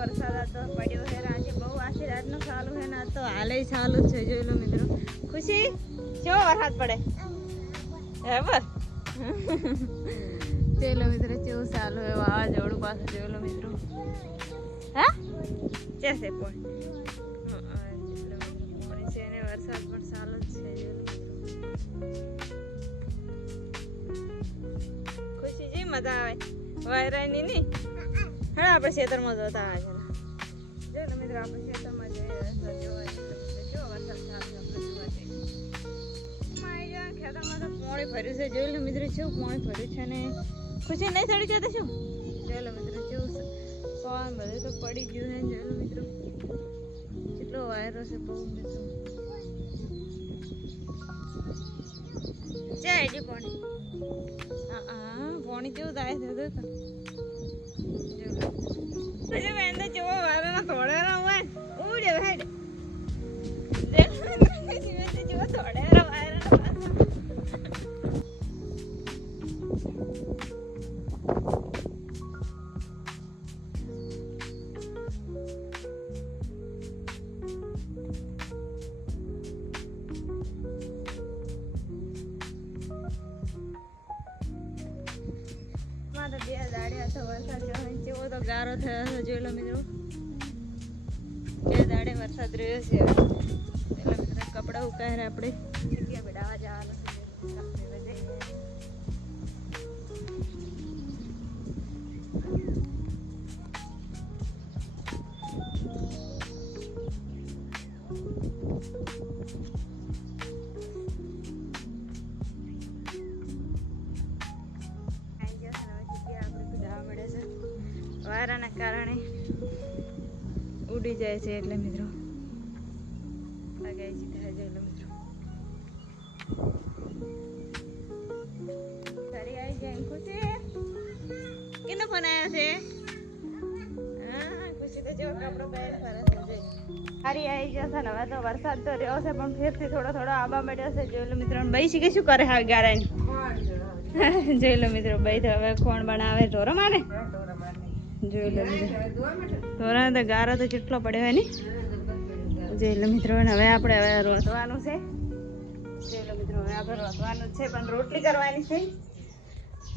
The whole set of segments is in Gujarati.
વરસાદ હતો પડ્યો છે આજે બહુ આખી રાતનો ચાલુ છે ને તો હાલે ચાલુ છે, જોઈ લો મિત્રો. ખુશી? કેવો વરસાદ પડે? બરાબર જોઈ લો મિત્રો, કેવું ચાલુ છે, વાવાઝોડું પાસે જોઈ લો મિત્રો. હા? જશે પણ? વરસાદ પણ ચાલુ જ છે ખુશીજી, મજા આવે? વાયરાની નહીં હા, આપણે ખેતરમાં જોતા આવે છે જો મિત્રો, આપણે ખેતરમાં જઈએ જોવા જોવા ખેતરમાં તો પાણી ભર્યું છે. જોઈ લો મિત્રો શું પાણી છે ને. ખુશી નહીં ચડી જતા શું? જોઈ લો મિત્રો છે? પવન પડી ગયું છે, જોઈ લો મિત્રો. વાયરો છે બહુ મિત્રો પોણી. હા હા, પાણી કેવું થાય છે પછી મેં તો જોવો વારાના થોડેરા હોય ઉડે હેડ જો થોડેરા વારાના માં તો બે દાડે હતો વરસાદ કેવો તો ગારો થયો છે, જોઈ લો મિત્રો. દાડે વરસાદ રહ્યો છે. એટલે મિત્રો કપડાં ઉકાય આપણે. જગ્યા બેડાવા જવાનું છે. વારાના કારણે ઉડી જાય છે એટલે મિત્રો. આગાઈ મિત્રો. સારી આવી જાય ખુશી? કેનો ફોન આવ્યો છે. સારી આવી જશે ને હવે તો વરસાદ તો રહ્યો છે પણ ફેરથી થોડો થોડો આબા મળ્યો છે. જોઈ લો મિત્રો બઈ શીખે શું કરે હા ગારાની જોઈ લો મિત્રો ભાઈ તો હવે કોણ બનાવે ઢોરો માને? જોઈ લો મિત્રો. તો ગારો તો કેટલો પડ્યો હોય ને. જોઈ લો મિત્રો હવે આપણે હવે રોતવાનું છે. જોઈ લો મિત્રો હવે આપણે રોતવાનું છે પણ રોટલી કરવાની છે.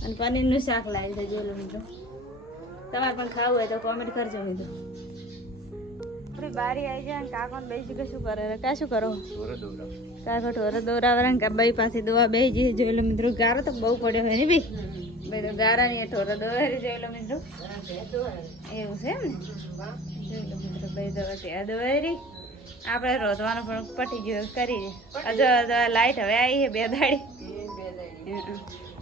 અને પનીરનું શાક લાવી છે જોઈ લો મિત્રો. તમારે પણ ખાવું હોય તો કોમેન્ટ કરજો મિત્રો. આપણી બારી આવી જાય કાકો ને બેસી કે શું કરે? કા શું કરો? કાકો ઢોરો દોરાવરા ને બાઈ પાસે દોવા બે જઈએ. જોઈ લો મિત્રો ગારો તો બહુ પડ્યો હોય ને બી. ભાઈ તો ગારા ની ઢોરો દોવારી જોઈ લો મિત્રો. એવું છે એમ ને? જોઈ લો મિત્રો ભાઈ દવા આ દોવારી આપણે રોધવાનું પણ પટી ગયું કરી લાઈટ હવે આવી છે બે દાડી.